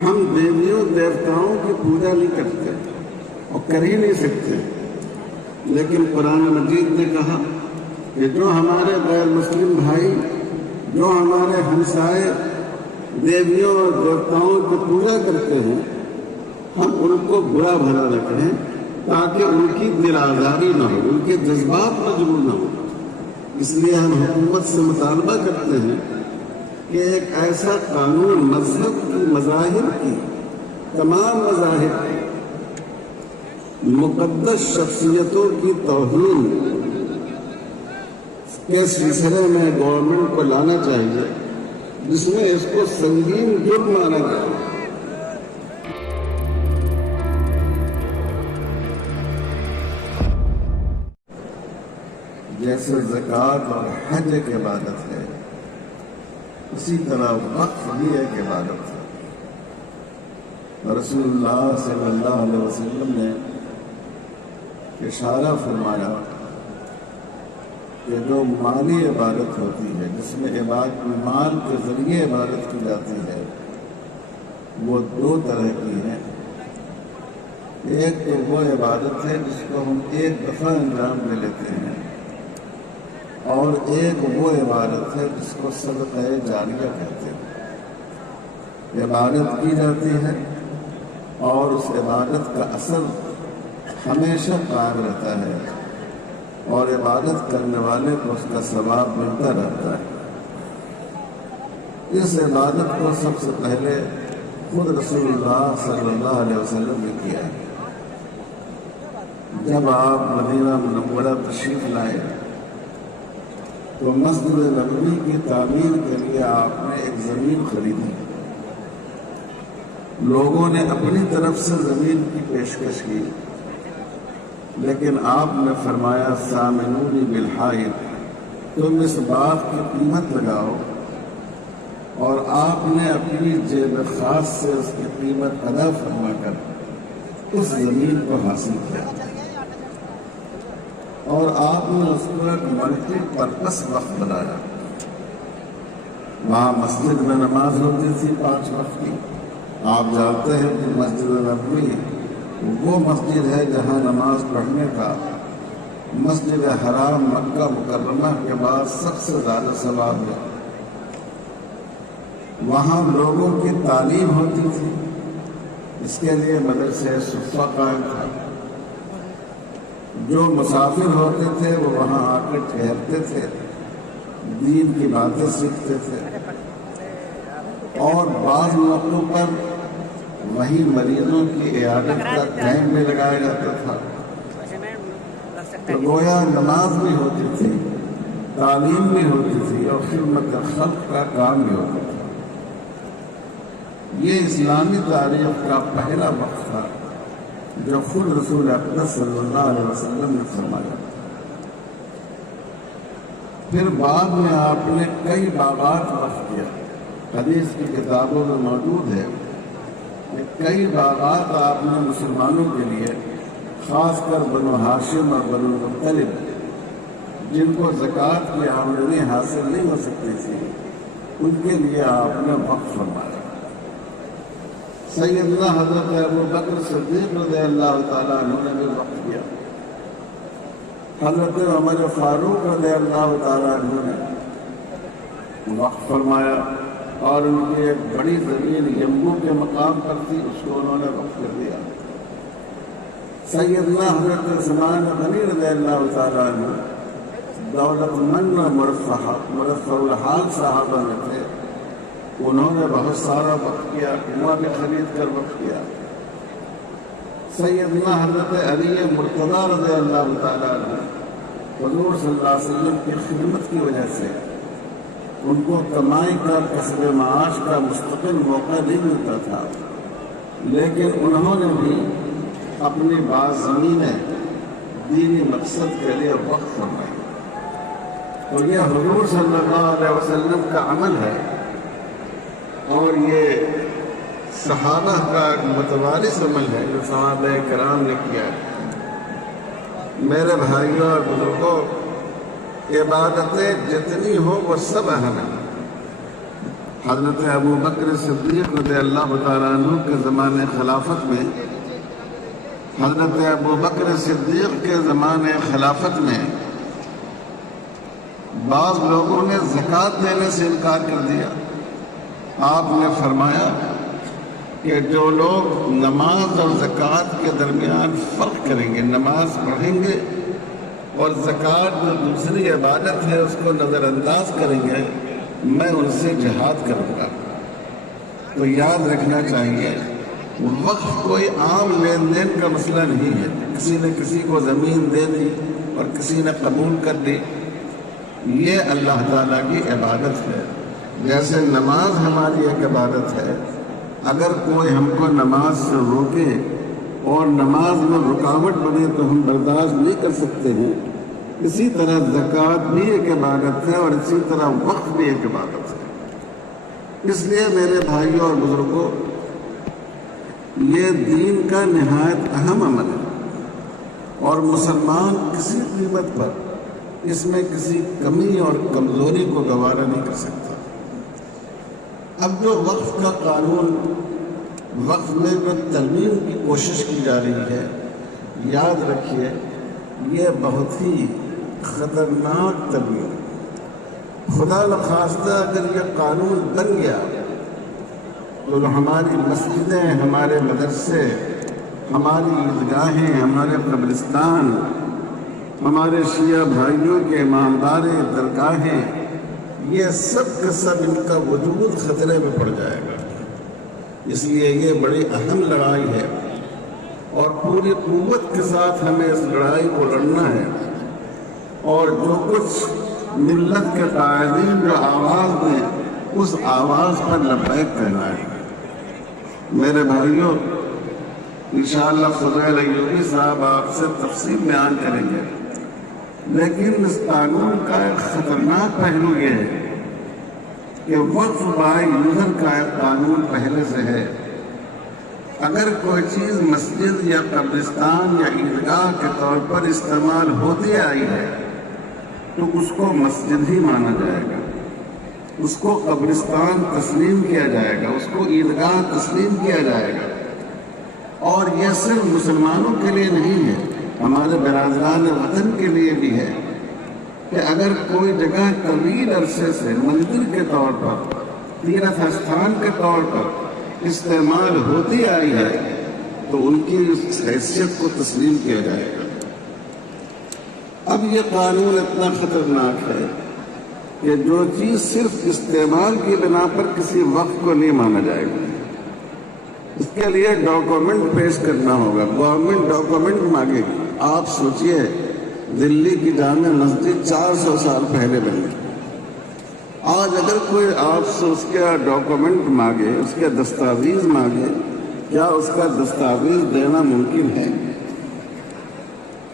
ہم دیویوں دیوتاؤں کی پوجا نہیں کرتے اور کر ہی نہیں سکتے، لیکن قرآن مجید نے کہا کہ جو ہمارے غیر مسلم بھائی، جو ہمارے ہمسائے دیویوں اور دیوتاؤں کی پوجا کرتے ہیں، ہم ان کو برا بھلا رکھیں تاکہ ان کی دل آزاری نہ ہو، ان کے جذبات مجبور نہ ہو۔ اس لیے ہم حکومت سے مطالبہ کرتے ہیں کہ ایک ایسا قانون مذہب کی، مذاہب کی، تمام مذاہب کی مقدس شخصیتوں کی توہین کے سلسلے میں گورنمنٹ کو لانا چاہیے، جس میں اس کو سنگین جرم مانا جائے۔ جیسے زکوٰۃ اور حج ایک عبادت ہے، اسی طرح وقف بھی ایک عبادت ہے۔ رسول اللہ صلی اللہ علیہ وسلم نے اشارہ فرمایا کہ جو مالی عبادت ہوتی ہے، جس میں مال کے ذریعے عبادت کی جاتی ہے، وہ دو طرح کی ہے۔ ایک تو وہ عبادت ہے جس کو ہم ایک دفعہ انجام دے لیتے ہیں، اور ایک وہ عبادت ہے جس کو صدقہ جاریہ کہتے ہیں۔ عبادت کی جاتی ہے اور اس عبادت کا اثر ہمیشہ قائم رہتا ہے، اور عبادت کرنے والے کو اس کا ثواب ملتا رہتا ہے۔ اس عبادت کو سب سے پہلے خود رسول اللہ صلی اللہ علیہ وسلم نے کیا ہے۔ جب آپ مدینہ منورہ تشریف لائے تو مسجد نبوی کی تعمیر کے لیے آپ نے ایک زمین خریدی۔ لوگوں نے اپنی طرف سے زمین کی پیشکش کی، لیکن آپ نے فرمایا سامنونی بالحائط، تم اس باغ کی قیمت لگاؤ، اور آپ نے اپنی جیب خاص سے اس کی قیمت ادا فرما کر اس زمین کو حاصل کیا، اور آپ نے اس کو ایک ملٹی پرپس وقت بنایا۔ وہاں مسجد میں نماز ہوتی تھی 5 وقت کی۔ آپ جانتے ہیں کہ مسجد نبوی وہ مسجد ہے جہاں نماز پڑھنے کا مسجد حرام مکہ مکرمہ کے بعد سب سے زیادہ ثواب ہے۔ وہاں لوگوں کی تعلیم ہوتی تھی، اس کے لیے مدرسہ صفہ قائم تھا۔ جو مسافر ہوتے تھے وہ وہاں آ کر ٹھہرتے تھے، دین کی باتیں سیکھتے تھے، اور بعض موقعوں پر وہی مریضوں کی عیادت کا کیمپ بھی لگایا جاتا تھا۔ تو گویا نماز بھی ہوتی تھی، تعلیم بھی ہوتی تھی، اور خدمت خلق کا کام بھی ہوتا تھا۔ یہ اسلامی تاریخ کا پہلا وقت تھا جو خود رسول اقدس صلی اللہ علیہ وسلم نے فرمایا۔ پھر بعد میں آپ نے کئی باغات وقف کیا۔ حدیث کی کتابوں میں موجود ہے کہ کئی باغات آپ نے مسلمانوں کے لیے، خاص کر بنو ہاشم اور بنو مطلب، جن کو زکوٰۃ کی آمدنی حاصل نہیں ہو سکتی تھی، ان کے لیے آپ نے وقف فرمایا۔ سیدنا حضرت ابو بکر صدیق رضی اللہ تعالیٰ عنہ نے بھی وقف کیا۔ حضرت عمر فاروق رضی اللہ تعالیٰ عنہ نے وقف فرمایا، اور ان کی ایک بڑی زمین یمبو کے مقام پر تھی، اس کو انہوں نے وقف کر دیا۔ سیدنا حضرت عثمان غنی رضی اللہ تعالیٰ عنہ دولت مند مرفع الحال صحابہ میں تھے، انہوں نے بہت سارا وقف کیا، کنواں بھی خرید کر وقف کیا۔ سیدنا حضرت علی مرتضیٰ رضی اللہ تعالیٰ عنہ حضور صلی اللہ علیہ وسلم کی خدمت کی وجہ سے ان کو کمائی کا، کسب معاش کا مستقل موقع نہیں ملتا تھا، لیکن انہوں نے بھی اپنی بعض زمینیں دینی مقصد کے لیے وقف فرمائی۔ تو یہ حضور صلی اللہ علیہ وسلم کا عمل ہے، اور یہ صحابہ کا ایک متوارث عمل ہے جو صحابہ کرام نے کیا ہے۔ میرے بھائیوں اور بزرگوں، عبادتیں جتنی ہو وہ سب اہم ہیں، حضرت ابو بکر صدیق رضی اللہ تعالیٰ عنہ کے زمانے خلافت میں حضرت ابو بکر صدیق کے زمانے خلافت میں بعض لوگوں نے زکوٰۃ دینے سے انکار کر دیا۔ آپ نے فرمایا کہ جو لوگ نماز اور زکوٰۃ کے درمیان فرق کریں گے، نماز پڑھیں گے اور زکوٰۃ جو دوسری عبادت ہے اس کو نظر انداز کریں گے، میں ان سے جہاد کروں گا۔ تو یاد رکھنا چاہیے وقف کوئی عام لین دین کا مسئلہ نہیں ہے، کسی نے کسی کو زمین دے دی اور کسی نے قبول کر لی، یہ اللہ تعالیٰ کی عبادت ہے۔ جیسے نماز ہماری ایک عبادت ہے، اگر کوئی ہم کو نماز سے روکے اور نماز میں رکاوٹ بنے تو ہم برداشت نہیں کر سکتے ہیں، اسی طرح زکوٰۃ بھی ایک عبادت ہے اور اسی طرح وقف بھی ایک عبادت ہے۔ اس لیے میرے بھائیوں اور بزرگوں، یہ دین کا نہایت اہم عمل ہے اور مسلمان کسی قیمت پر اس میں کسی کمی اور کمزوری کو گوارا نہیں کر سکتا۔ اب جو وقف کا قانون، وقف میں جو ترمیم کی کوشش کی جا رہی ہے، یاد رکھیے یہ بہت ہی خطرناک ترمیم ہے۔ خدا نخواستہ اگر یہ قانون بن گیا تو ہماری مسجدیں، ہمارے مدرسے، ہماری عیدگاہیں، ہمارے قبرستان، ہمارے شیعہ بھائیوں کے امامباریں، درگاہیں، یہ سب کا سب ان کا وجود خطرے میں پڑ جائے گا۔ اس لیے یہ بڑی اہم لڑائی ہے اور پوری قوت کے ساتھ ہمیں اس لڑائی کو لڑنا ہے، اور جو کچھ ملت کے قائدین جو آواز دیں اس آواز پر لبیک کہنا ہے۔ میرے بھائیوں، انشاءاللہ فضیل ایوبی صاحب آپ سے تفصیل بیان کریں گے، لیکن اس قانون کا ایک خطرناک پہلو یہ ہے کہ وقف بائی یوزر کا ایک قانون پہلے سے ہے۔ اگر کوئی چیز مسجد یا قبرستان یا عیدگاہ کے طور پر استعمال ہوتی آئی ہے تو اس کو مسجد ہی مانا جائے گا، اس کو قبرستان تسلیم کیا جائے گا، اس کو عیدگاہ تسلیم کیا جائے گا۔ اور یہ صرف مسلمانوں کے لیے نہیں ہے، ہمارے برادران وطن کے لیے بھی ہے کہ اگر کوئی جگہ طویل عرصے سے مندر کے طور پر، تیرتھ استھان کے طور پر استعمال ہوتی آئی ہے تو ان کی اس حیثیت کو تسلیم کیا جائے گا۔ اب یہ قانون اتنا خطرناک ہے کہ جو چیز صرف استعمال کی بنا پر کسی وقت کو نہیں مانا جائے گا، اس کے لیے ڈاکومنٹ پیش کرنا ہوگا، گورنمنٹ ڈاکومنٹ مانگے گی۔ آپ سوچئے دلی کی جامع مسجد 400 سال پہلے بنی، آج اگر کوئی آپ سے اس کا ڈاکومنٹ مانگے، اس کے دستاویز مانگے، کیا اس کا دستاویز دینا ممکن ہے؟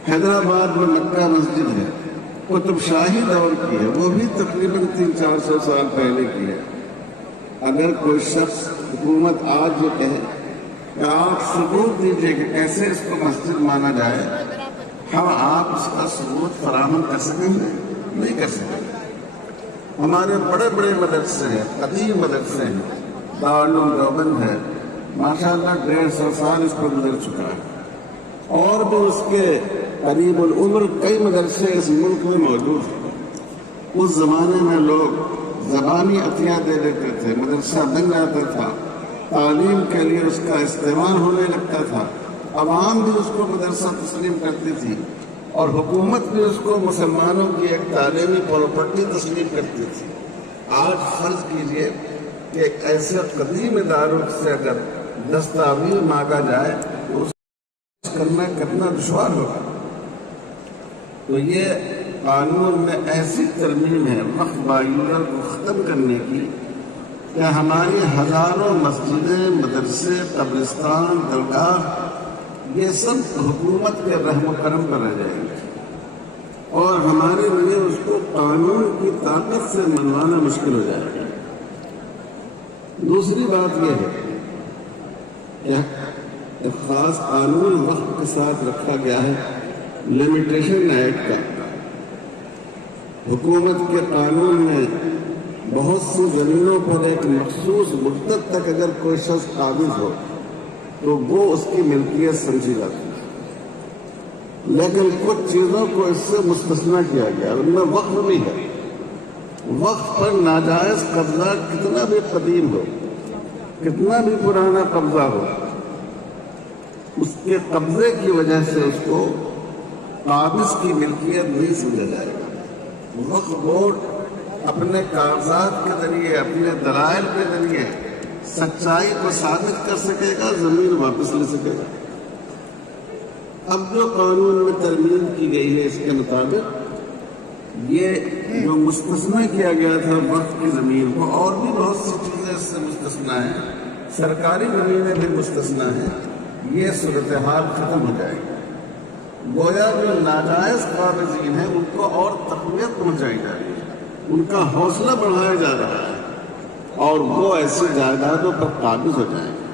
حیدرآباد میں مکہ مسجد ہے، قطب شاہی دور کی ہے، وہ بھی تقریباً 300-400 سال پہلے کی ہے۔ اگر کوئی شخص، حکومت آج یہ کہے کہ آپ ثبوت دیجئے کہ کیسے اس کو مسجد مانا جائے، ہم آپ اس کا ثبوت فراہم کر سکیں گے؟ نہیں کر سکیں گے۔ ہمارے بڑے بڑے مدرسے ہیں، قدیم مدرسے ہیں، دارالعلوم دیوبند ہے، ماشاءاللہ 150 سال اس پر گزر چکا ہے، اور بھی اس کے قریب العمر کئی مدرسے اس ملک میں موجود ہیں۔ اس زمانے میں لوگ زبانی عطیہ دے دیتے تھے، مدرسہ بن جاتا تھا، تعلیم کے لیے اس کا استعمال ہونے لگتا تھا، عوام بھی اس کو مدرسہ تسلیم کرتی تھی اور حکومت بھی اس کو مسلمانوں کی ایک تعلیمی پراپرٹی تسلیم کرتی تھی۔ آج فرض کیجئے کہ ایک ایسے قدیم اداروں سے اگر دستاویز مانگا جائے تو اس کرنا کتنا دشوار ہوگا۔ تو یہ قانون میں ایسی ترمیم ہے وقف بایوزر کو ختم کرنے کی کہ ہماری ہزاروں مسجدیں، مدرسے، قبرستان، درگاہ، یہ سب حکومت کے رحم و کرم پر رہ جائیں گے اور ہمارے لیے اس کو قانون کی طاقت سے منوانا مشکل ہو جائے گا۔ دوسری بات یہ ہے کہ ایک خاص قانون وقت کے ساتھ رکھا گیا ہے، لمیٹیشن ایکٹ کا۔ حکومت کے قانون میں بہت سی زمینوں پر ایک مخصوص مدت تک اگر کوئی شخص قابض ہو تو وہ اس کی ملکیت سمجھی جاتی ہے، لیکن کچھ چیزوں کو اس سے مستثنا کیا گیا، ان میں وقف بھی ہے۔ وقف پر ناجائز قبضہ کتنا بھی قدیم ہو، کتنا بھی پرانا قبضہ ہو، اس کے قبضے کی وجہ سے اس کو قابض کی ملکیت نہیں سمجھا جائے گا۔ وقف بورڈ اپنے کاغذات کے ذریعے، اپنے دلائل کے ذریعے سچائی کو ثابت کر سکے گا، زمین واپس لے سکے گا۔ اب جو قانون میں ترمیم کی گئی ہے اس کے مطابق یہ جو مستثنا کیا گیا تھا وقف کی زمین کو، اور بھی بہت سی چیزیں اس سے مستثنا ہیں، سرکاری زمینیں بھی مستثنا ہیں، یہ صورتحال ختم ہو جائے گی۔ گویا جو ناجائز قابضین ہیں ان کو اور تقویت پہنچائی جا رہی ہے، ان کا حوصلہ بڑھایا جا رہا ہے اور وہ ایسی جائیدادوں پر قابض ہو جائیں گے۔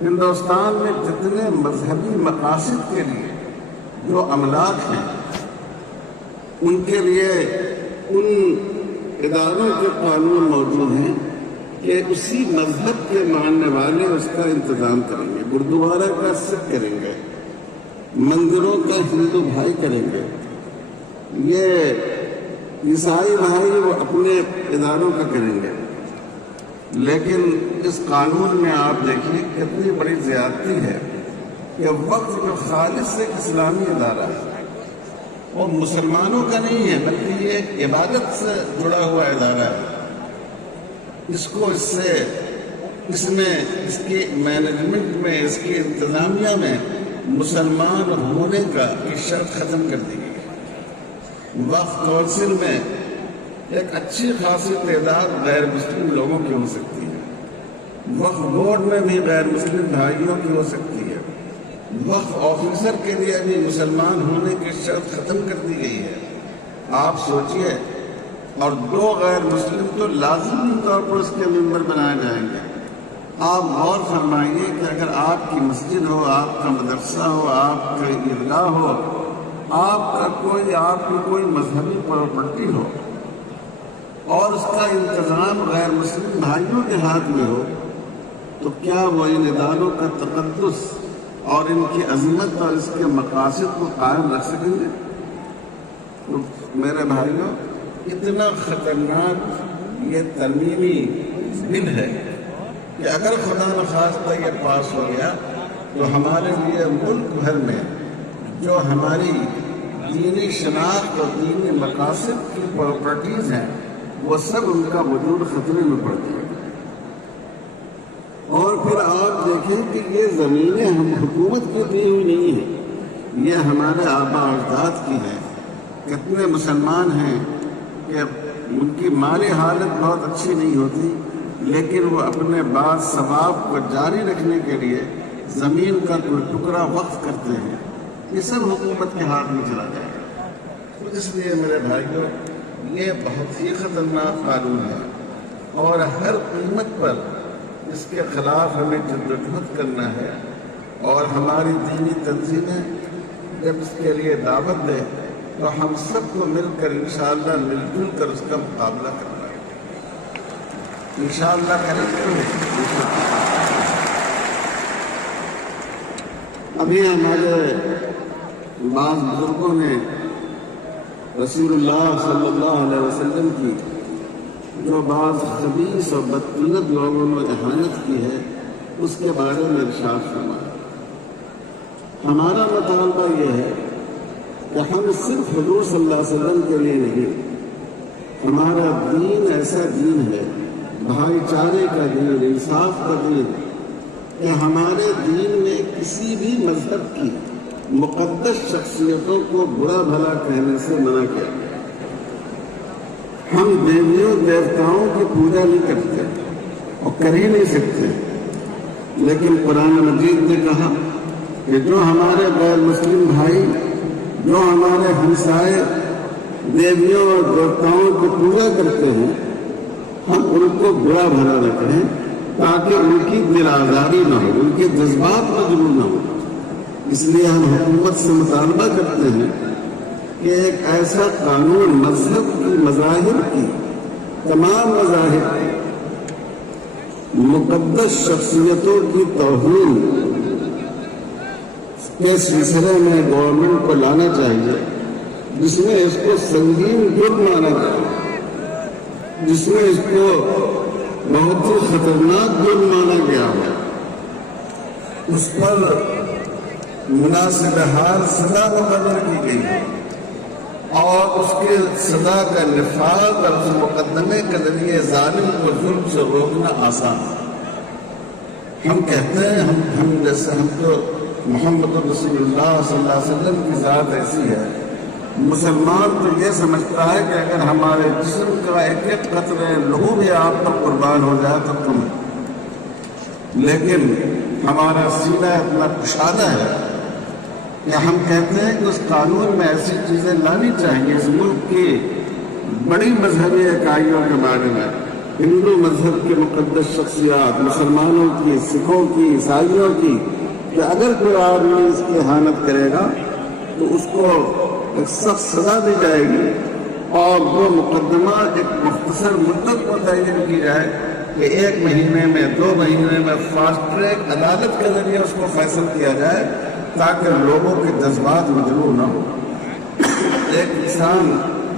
ہندوستان میں جتنے مذہبی مقاصد کے لیے جو املاک ہیں ان کے لیے ان اداروں کے قانون موجود ہیں کہ اسی مذہب کے ماننے والے اس کا انتظام کریں گے، گردوارہ کا سکھ کریں گے، مندروں کا ہندو بھائی کریں گے، یہ عیسائی بھائی وہ اپنے اداروں کا کریں گے۔ لیکن اس قانون میں آپ دیکھیں کتنی بڑی زیادتی ہے کہ وقف جو خالص ایک اسلامی ادارہ ہے اور مسلمانوں کا نہیں ہے بلکہ یہ ایک عبادت سے جڑا ہوا ادارہ ہے، اس کو اس میں اس کی مینجمنٹ میں، اس کی انتظامیہ میں مسلمان ہونے کا شرط ختم کر دی گئی ہے۔ وقف کونسل میں ایک اچھی خاصی تعداد غیر مسلم لوگوں کی ہو سکتی ہے، وقف بورڈ میں بھی غیر مسلم بھائیوں کی ہو سکتی ہے، وقف آفیسر کے لیے بھی مسلمان ہونے کی شرط ختم کر دی گئی ہے۔ آپ سوچئے، اور 2 غیر مسلم تو لازمی طور پر اس کے ممبر بنائے جائیں گے۔ آپ غور فرمائیے کہ اگر آپ کی مسجد ہو، آپ کا مدرسہ ہو، آپ کا عیدگاہ ہو، آپ کی کوئی مذہبی پراپرٹی ہو اور اس کا انتظام غیر مسلم بھائیوں کے ہاتھ میں ہو، تو کیا وہ ان اداروں کا تقدس اور ان کی عظمت اور اس کے مقاصد کو قائم رکھ سکیں گے؟ تو میرے بھائیوں، اتنا خطرناک یہ ترمیمی بل ہے کہ اگر خدا نخواستہ یہ پاس ہو گیا تو ہمارے لیے ملک بھر میں جو ہماری دینی شناخت اور دینی مقاصد کی پراپرٹیز ہیں وہ سب ان کا وجود خطرے میں پڑ جائے گا۔ اور پھر آپ دیکھیں کہ یہ زمینیں ہم حکومت کی دی ہوئی نہیں ہیں، یہ ہمارے آبا اجداد کی ہیں۔ کتنے مسلمان ہیں کہ ان کی مالی حالت بہت اچھی نہیں ہوتی لیکن وہ اپنے بعض ثواب کو جاری رکھنے کے لیے زمین کا کوئی ٹکڑا وقف کرتے ہیں، یہ سب حکومت کے ہاتھ میں چلا جائے گا۔ تو اس لیے میرے بھائیوں، یہ بہت ہی خطرناک قانون ہے اور ہر قیمت پر اس کے خلاف ہمیں جدوجہد کرنا ہے، اور ہماری دینی تنظیمیں جب اس کے لیے دعوت دیں تو ہم سب کو مل کر انشاءاللہ مل جل کر اس کا مقابلہ کرنا ہے۔ انشاءاللہ کریں گے۔ ابھی ہمارے بعض بزرگوں نے رسول اللہ صلی اللہ علیہ وسلم کی جو بعض خبیث اور بدقیمت لوگوں نے اہانت کی ہے اس کے بارے میں ارشاد فرمایا۔ ہمارا مطالبہ یہ ہے کہ ہم صرف حضور صلی اللہ علیہ وسلم کے لیے نہیں، ہمارا دین ایسا دین ہے، بھائی چارے کا دین، انصاف کا دین، کہ ہمارے دین میں کسی بھی مذہب کی مقدس شخصیتوں کو برا بھلا کہنے سے منع کیا گیا۔ ہم دیویوں دیوتاؤں کی پوجا نہیں کرتے اور کر ہی نہیں سکتے، لیکن قرآن مجید نے کہا کہ جو ہمارے غیر مسلم بھائی، جو ہمارے ہمسائے دیویوں اور دیوتاؤں کی پوجا کرتے ہیں، ہم ان کو برا بھلا نہ کہیں تاکہ ان کی دل آزاری نہ ہو، ان کے جذبات مجروح نہ ہو۔ اس لیے ہم حکومت سے مطالبہ کرتے ہیں کہ ایک ایسا قانون مذہب کی، مذاہب کی تمام مذاہب مقدس شخصیتوں کی توہین کے سلسلے میں گورنمنٹ کو لانا چاہیے، جس میں اس کو سنگین جرم مانا جائے، جس میں اس کو بہت ہی خطرناک جرم مانا گیا ہے، اس پر مناسب حال سزا مقرر کی گئی ہے، اور اس کے سزا کا نفاذ اور اس مقدمے کے ذریعے ظالم کو ظلم سے روکنا آسان ہے۔ ہم کہتے ہیں ہم تو محمد رسول اللہ صلی اللہ علیہ وسلم کی ذات ایسی ہے، مسلمان تو یہ سمجھتا ہے کہ اگر ہمارے جسم کا ایک ایک قطرے لہو بھی آپ پر قربان ہو جائے تو تم، لیکن ہمارا سینہ اتنا کشادہ ہے کہ ہم کہتے ہیں کہ اس قانون میں ایسی چیزیں لانی چاہیے اس ملک کی بڑی مذہبی اکائیوں کے بارے میں، ہندو مذہب کے مقدس شخصیات، مسلمانوں کی، سکھوں کی، عیسائیوں کی، کہ اگر کوئی آدمی اس کی اہانت کرے گا تو اس کو ایک سخت سزا دی جائے گی، اور وہ مقدمہ ایک مختصر مدت کو تعین کی جائے کہ 1 مہینے میں 2 مہینے میں فاسٹ ٹریک عدالت کے ذریعے اس کو فیصل کیا جائے، تاکہ لوگوں کے جذبات مجروح نہ ہو۔ ایک انسان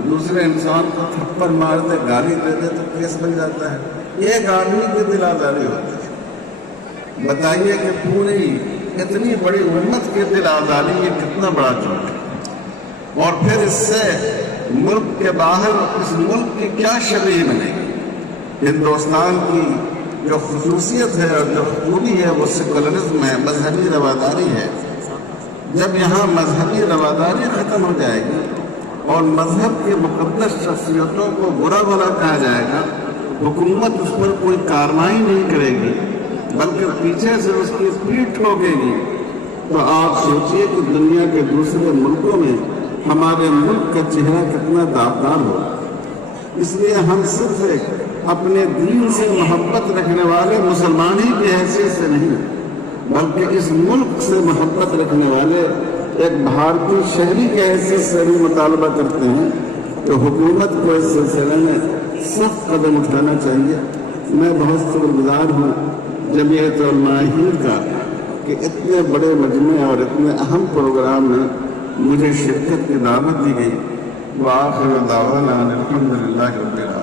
دوسرے انسان کو تھپڑ مار دے، گالی دے دے تو کیس بن جاتا ہے، ایک آدمی کی دل آزاری ہوتی ہے۔ بتائیے کہ پوری اتنی بڑی امت کی دل آزاری یہ کتنا بڑا چوٹ ہے، اور پھر اس سے ملک کے باہر اس ملک کی کیا شبیہ بنے گی۔ ہندوستان کی جو خصوصیت ہے اور جو خوبی ہے وہ سیکولرزم ہے، مذہبی رواداری ہے۔ جب یہاں مذہبی رواداری ختم ہو جائے گی اور مذہب کی مقدس شخصیتوں کو برا بھلا کہا جائے گا، حکومت اس پر کوئی کارروائی نہیں کرے گی بلکہ پیچھے سے اس کی پیٹھ ٹھوکے گی، تو آپ سوچئے کہ دنیا کے دوسرے ملکوں میں ہمارے ملک کا چہرہ کتنا داغدار ہو۔ اس لیے ہم صرف اپنے دین سے محبت رکھنے والے مسلمان ہی کی حیثیت سے نہیں، بلکہ اس ملک سے محبت رکھنے والے ایک بھارتی شہری کی حیثیت سے بھی مطالبہ کرتے ہیں کہ حکومت کو اس سلسلے میں سخت قدم اٹھانا چاہیے۔ میں بہت شکر گزار ہوں جمعیت علماء ہند کا کہ اتنے بڑے مجمع اور اتنے اہم پروگرام میں مجھے شرکت کی دعوت دی گئی۔ وآخر دعوانا الحمدللہ رب العالمین۔